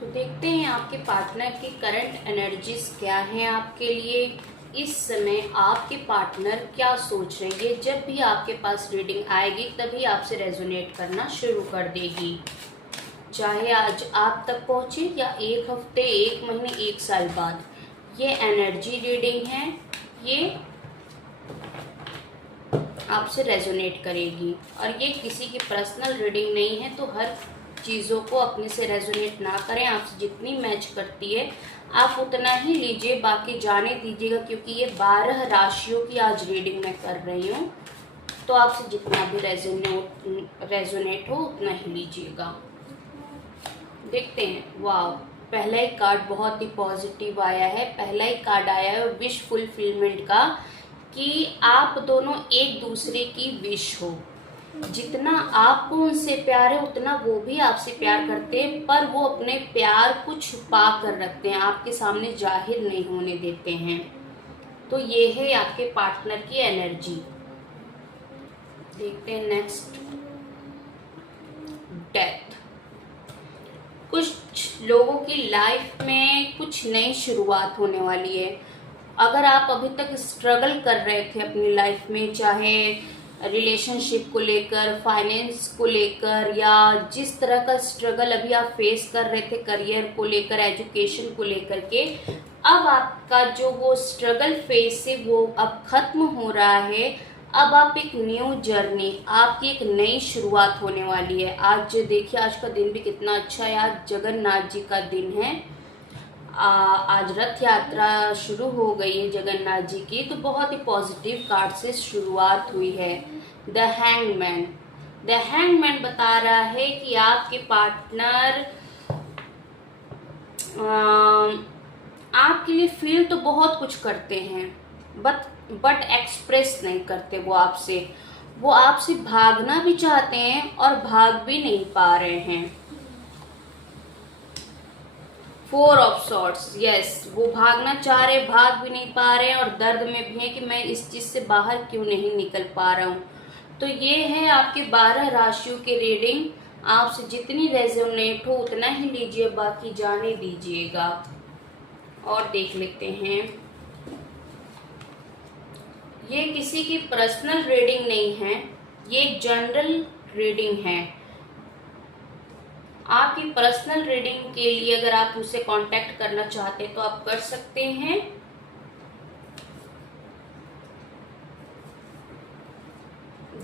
तो देखते हैं आपके पार्टनर की करंट एनर्जीज क्या हैं आपके लिए। इस समय आपके पार्टनर क्या सोच रहे हैं, ये जब भी आपके पास रीडिंग आएगी तभी आपसे रेजोनेट करना शुरू कर देगी। चाहे आज आप तक पहुंचे या एक हफ्ते, एक महीने, एक साल बाद, ये एनर्जी रीडिंग है, ये आपसे रेजोनेट करेगी। और ये किसी की पर्सनल रीडिंग नहीं है, तो हर चीज़ों को अपने से रेजोनेट ना करें। आपसे जितनी मैच करती है आप उतना ही लीजिए, बाकी जाने दीजिएगा, क्योंकि ये 12 राशियों की आज रीडिंग मैं कर रही हूँ। तो आपसे जितना भी रेजोनेट हो उतना ही लीजिएगा। देखते हैं। वाह, पहला ही कार्ड बहुत ही पॉजिटिव आया है। पहला ही कार्ड आया है विश फुलफिलमेंट का, कि आप दोनों एक दूसरे की विश हो। जितना आपको उनसे प्यार है उतना वो भी आपसे प्यार करते हैं, पर वो अपने प्यार को छुपा कर रखते हैं, आपके सामने जाहिर नहीं होने देते हैं। तो ये है आपके पार्टनर की एनर्जी। देखते हैं नेक्स्ट। डेथ। कुछ लोगों की लाइफ में कुछ नई शुरुआत होने वाली है। अगर आप अभी तक स्ट्रगल कर रहे थे अपनी लाइफ में, चाहे रिलेशनशिप को लेकर, फाइनेंस को लेकर, या जिस तरह का स्ट्रगल अभी आप फेस कर रहे थे करियर को लेकर, एजुकेशन को लेकर के, अब आपका जो वो स्ट्रगल फेस है वो अब खत्म हो रहा है। अब आप एक न्यू जर्नी, आपकी एक नई शुरुआत होने वाली है। आज देखिए, आज का दिन भी कितना अच्छा है। आज जगन्नाथ जी का दिन है। आज रथ यात्रा शुरू हो गई है जगन्नाथ जी की, तो बहुत ही पॉजिटिव कार्ड से शुरुआत हुई है। The hangman. द हैंगमैन बता रहा है कि आपके पार्टनर आपके लिए फील तो बहुत कुछ करते हैं, बट एक्सप्रेस नहीं करते वो आपसे भागना भी चाहते हैं और भाग भी नहीं पा रहे हैं। 4 ऑफ सॉर्ड्स। यस, वो भागना चाह रहे, भाग भी नहीं पा रहे हैं, और दर्द में भी है कि मैं इस चीज से बाहर क्यों नहीं निकल पा रहा हूँ। तो ये है आपके 12 राशियों की रीडिंग। आपसे जितनी रेजोनेट हो उतना ही लीजिए, बाकी जाने दीजिएगा। और देख लेते हैं। ये किसी की पर्सनल रीडिंग नहीं है, ये एक जनरल रीडिंग है। आपकी पर्सनल रीडिंग के लिए अगर आप उसे कांटेक्ट करना चाहते हैं तो आप कर सकते हैं।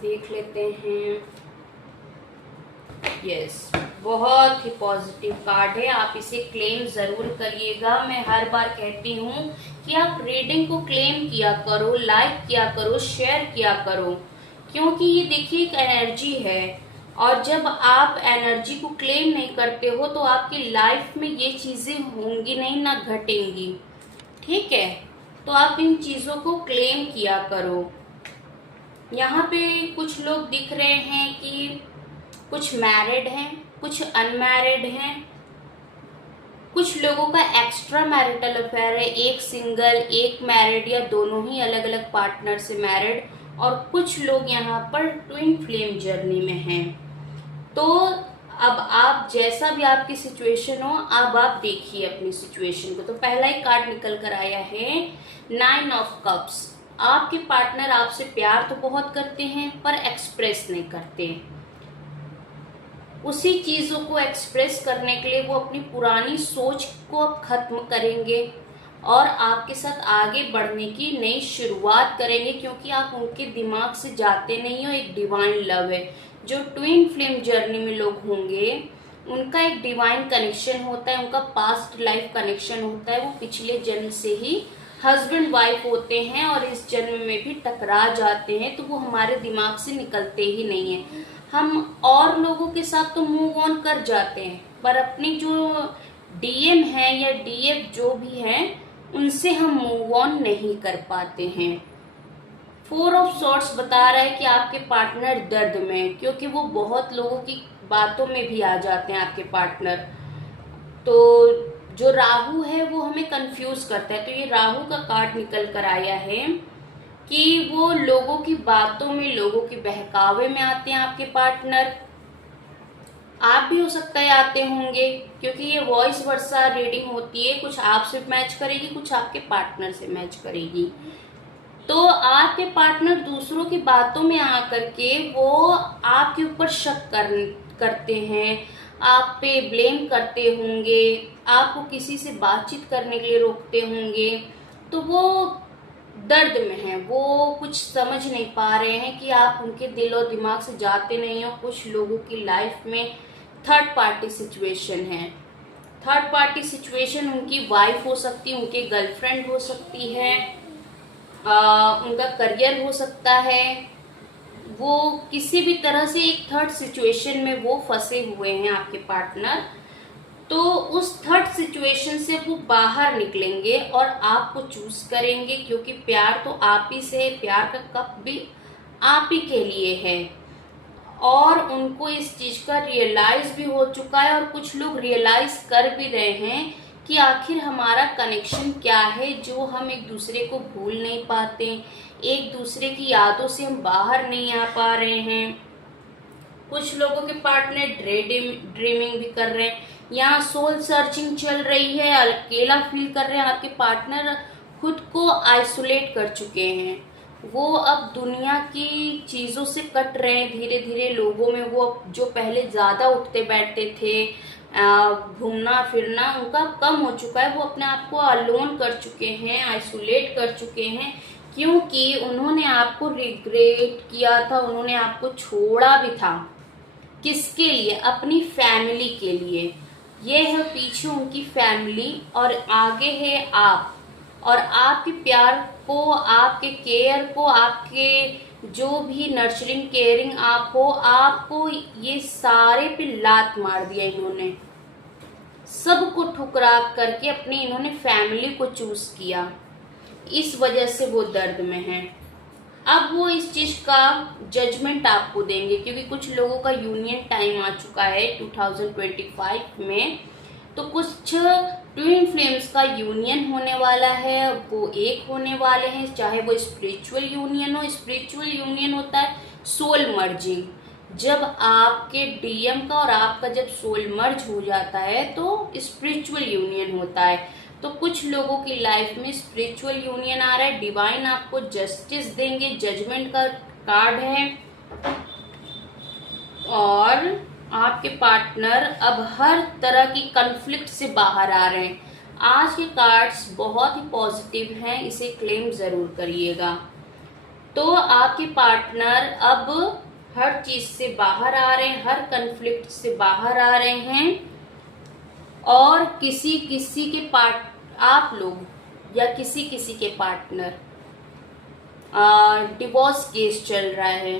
देख लेते हैं। यस, बहुत ही पॉजिटिव कार्ड है। आप इसे क्लेम जरूर करिएगा। मैं हर बार कहती हूँ कि आप रीडिंग को क्लेम किया करो, लाइक किया करो, शेयर किया करो, क्योंकि ये देखिए एक एनर्जी है। और जब आप एनर्जी को क्लेम नहीं करते हो तो आपकी लाइफ में ये चीजें होंगी नहीं, ना घटेंगी। ठीक है, तो आप इन चीजों को क्लेम किया करो। यहाँ पे कुछ लोग दिख रहे हैं कि कुछ मैरिड हैं, कुछ अनमैरिड हैं, कुछ लोगों का एक्स्ट्रा मैरिटल अफेयर है, एक सिंगल, एक मैरिड, या दोनों ही अलग अलग पार्टनर से मैरिड, और कुछ लोग यहाँ पर ट्विन फ्लेम जर्नी में हैं। तो अब आप जैसा भी आपकी सिचुएशन हो, अब आप देखिए अपनी सिचुएशन को। तो पहला ही कार्ड निकल कर आया है 9 ऑफ कप्स। आपके पार्टनर आपसे प्यार तो बहुत करते हैं पर एक्सप्रेस नहीं करते। उसी चीजों को एक्सप्रेस करने के लिए वो अपनी पुरानी सोच को अब खत्म करेंगे और आपके साथ आगे बढ़ने की नई शुरुआत करेंगे, क्योंकि आप उनके दिमाग से जाते नहीं हो। एक डिवाइन लव है। जो ट्विन फ्लेम जर्नी में लोग होंगे उनका एक डिवाइन कनेक्शन होता है, उनका पास्ट लाइफ कनेक्शन होता है। वो पिछले जन्म से ही हस्बैंड वाइफ होते हैं और इस जन्म में भी टकरा जाते हैं, तो वो हमारे दिमाग से निकलते ही नहीं है। हम और लोगों के साथ तो मूव ऑन कर जाते हैं, पर अपनी जो डीएम है या डीएफ जो भी है उनसे हम मूव ऑन नहीं कर पाते हैं। 4 ऑफ सॉर्ड्स बता रहा है कि आपके पार्टनर दर्द में, क्योंकि वो बहुत लोगों की बातों में भी आ जाते हैं आपके पार्टनर। तो जो राहु है वो हमें कंफ्यूज करता है। तो ये राहु का कार्ड निकल कर आया है कि वो लोगों की बातों में, लोगों के बहकावे में आते हैं आपके पार्टनर। आप भी हो सकता है आते होंगे, क्योंकि ये वॉइस वर्सा रीडिंग होती है, कुछ आपसे मैच करेगी, कुछ आपके पार्टनर से मैच करेगी। तो आपके पार्टनर दूसरों की बातों में आकर के वो आपके ऊपर शक करते हैं, आप पे ब्लेम करते होंगे, आपको किसी से बातचीत करने के लिए रोकते होंगे। तो वो दर्द में हैं, वो कुछ समझ नहीं पा रहे हैं कि आप उनके दिल और दिमाग से जाते नहीं हो। कुछ लोगों की लाइफ में थर्ड पार्टी सिचुएशन है। थर्ड पार्टी सिचुएशन उनकी वाइफ हो सकती है, उनके गर्लफ्रेंड हो सकती है, उनका करियर हो सकता है। वो किसी भी तरह से एक थर्ड सिचुएशन में वो फंसे हुए हैं आपके पार्टनर। तो उस थर्ड सिचुएशन से वो बाहर निकलेंगे और आपको चूज करेंगे, क्योंकि प्यार तो आप ही से है, प्यार का कप भी आप ही के लिए है। और उनको इस चीज का रियलाइज भी हो चुका है, और कुछ लोग रियलाइज कर भी रहे हैं कि आखिर हमारा कनेक्शन क्या है जो हम एक दूसरे को भूल नहीं पाते, एक दूसरे की यादों से हम बाहर नहीं आ पा रहे हैं। कुछ लोगों के पार्टनर ड्रीमिंग भी कर रहे हैं, यहाँ सोल सर्चिंग चल रही है, अकेला फील कर रहे हैं। आपके पार्टनर खुद को आइसोलेट कर चुके हैं, वो अब दुनिया की चीज़ों से कट रहे हैं धीरे धीरे। लोगों में वो जो पहले ज़्यादा उठते बैठते थे, घूमना फिरना उनका कम हो चुका है। वो अपने आप को अलोन कर चुके हैं, आइसोलेट कर चुके हैं, क्योंकि उन्होंने आपको रिग्रेट किया था, उन्होंने आपको छोड़ा भी था। किसके लिए? अपनी फैमिली के लिए। ये है पीछे उनकी फैमिली और आगे है आप। और आपके प्यार को, आपके केयर को, आपके जो भी नर्चरिंग केयरिंग आप हो, आपको ये सारे पे लात मार दिया इन्होंने। सबको ठुकरा करके अपनी इन्होंने फैमिली को चूज किया। इस वजह से वो दर्द में है। अब वो इस चीज का जजमेंट आपको देंगे, क्योंकि कुछ लोगों का यूनियन टाइम आ चुका है 2025 में। तो कुछ ट्विन फ्लेम्स का यूनियन होने वाला है, वो एक होने वाले हैं, चाहे वो स्पिरिचुअल यूनियन हो। स्पिरिचुअल यूनियन होता है सोल मर्जिंग। जब आपके डीएम का और आपका जब सोल मर्ज हो जाता है तो स्पिरिचुअल यूनियन होता है। तो कुछ लोगों की लाइफ में स्पिरिचुअल यूनियन आ रहा है, डिवाइन आपको जस्टिस देंगे, जजमेंट का कार्ड है। और आपके पार्टनर अब हर तरह की कन्फ्लिक्ट से बाहर आ रहे हैं। आज के कार्ड्स बहुत ही पॉजिटिव हैं, इसे क्लेम जरूर करिएगा। तो आपके पार्टनर अब हर चीज से बाहर आ रहे हैं, हर कन्फ्लिक्ट से बाहर आ रहे हैं। और किसी किसी के आप लोग या किसी किसी के पार्टनर डिवोर्स केस चल रहा है,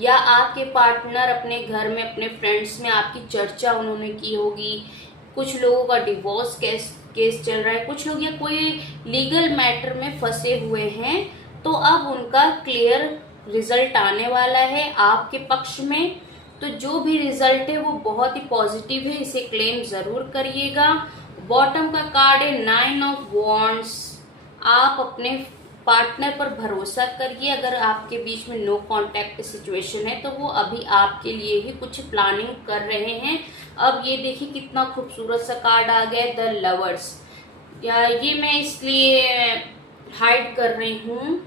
या आपके पार्टनर अपने घर में अपने फ्रेंड्स में आपकी चर्चा उन्होंने की होगी। कुछ लोगों का डिवोर्स केस चल रहा है, कुछ लोग या कोई लीगल मैटर में फंसे हुए हैं। तो अब उनका क्लियर रिजल्ट आने वाला है आपके पक्ष में। तो जो भी रिजल्ट है वो बहुत ही पॉजिटिव है, इसे क्लेम जरूर करिएगा। बॉटम का कार्ड है 9 ऑफ वॉन्ड्स। आप अपने पार्टनर पर भरोसा करिए। अगर आपके बीच में नो कांटेक्ट सिचुएशन है तो वो अभी आपके लिए ही कुछ प्लानिंग कर रहे हैं। अब ये देखिए कितना खूबसूरत सा कार्ड आ गया, द लवर्स। या ये मैं इसलिए हाइड कर रही हूँ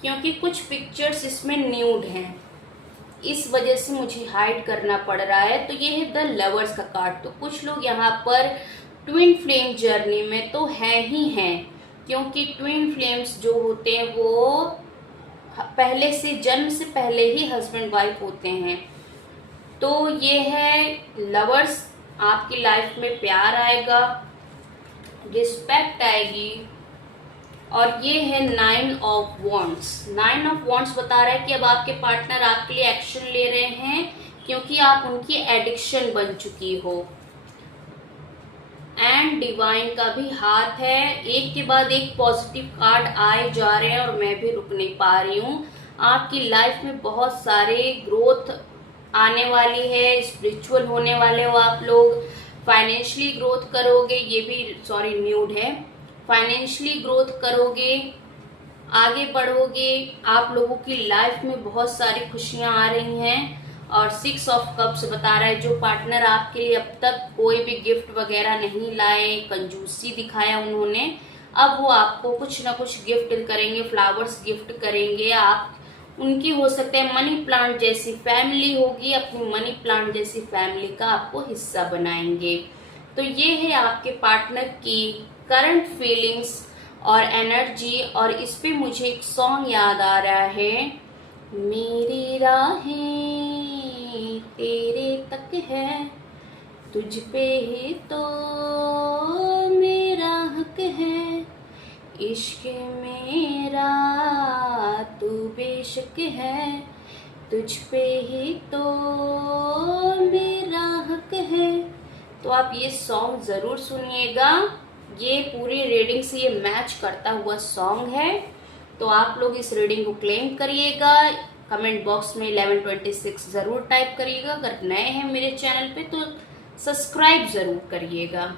क्योंकि कुछ पिक्चर्स इसमें न्यूड हैं, इस वजह से मुझे हाइड करना पड़ रहा है। तो ये है द लवर्स का कार्ड। तो कुछ लोग यहाँ पर ट्विन फ्लेम जर्नी में तो है ही हैं, क्योंकि ट्विन फ्लेम्स जो होते हैं वो पहले से, जन्म से पहले ही हस्बैंड वाइफ होते हैं। तो ये है लवर्स। आपकी लाइफ में प्यार आएगा, रिस्पेक्ट आएगी। और ये है 9 ऑफ वॉन्ड्स। 9 ऑफ वॉन्ड्स बता रहा है कि अब आपके पार्टनर आपके लिए एक्शन ले रहे हैं, क्योंकि आप उनकी एडिक्शन बन चुकी हो। एंड डिवाइन का भी हाथ है, एक के बाद एक पॉजिटिव कार्ड आए जा रहे हैं और मैं भी रुक नहीं पा रही हूँ। आपकी लाइफ में बहुत सारे ग्रोथ आने वाली है, स्पिरिचुअल होने वाले हो आप लोग। फाइनेंशियली ग्रोथ करोगे, ये भी न्यूड है। फाइनेंशियली ग्रोथ करोगे, आगे बढ़ोगे। आप लोगों की लाइफ में बहुत सारी खुशियां आ रही हैं और 6 ऑफ कप्स बता रहा है जो पार्टनर आपके लिए अब तक कोई भी गिफ्ट वगैरह नहीं लाए, कंजूसी दिखाया उन्होंने, अब वो आपको कुछ ना कुछ गिफ्ट करेंगे, फ्लावर्स गिफ्ट करेंगे। आप उनकी हो सकता है मनी प्लांट जैसी फैमिली होगी, अपनी मनी प्लांट जैसी फैमिली का आपको हिस्सा बनाएंगे। तो ये है आपके पार्टनर की करंट फीलिंग्स और एनर्जी। और इस पे मुझे एक सॉन्ग याद आ रहा है, मेरी राहें तेरे तक है, तुझ पे ही तो मेरा हक है, इश्क मेरा तू बेशक है, तुझ पे ही तो मेरा हक है। तो आप ये सॉन्ग ज़रूर सुनिएगा, ये पूरी रीडिंग से ये मैच करता हुआ सॉन्ग है। तो आप लोग इस रीडिंग को क्लेम करिएगा, कमेंट बॉक्स में 1126 ज़रूर टाइप करिएगा। अगर नए हैं मेरे चैनल पे तो सब्सक्राइब ज़रूर करिएगा।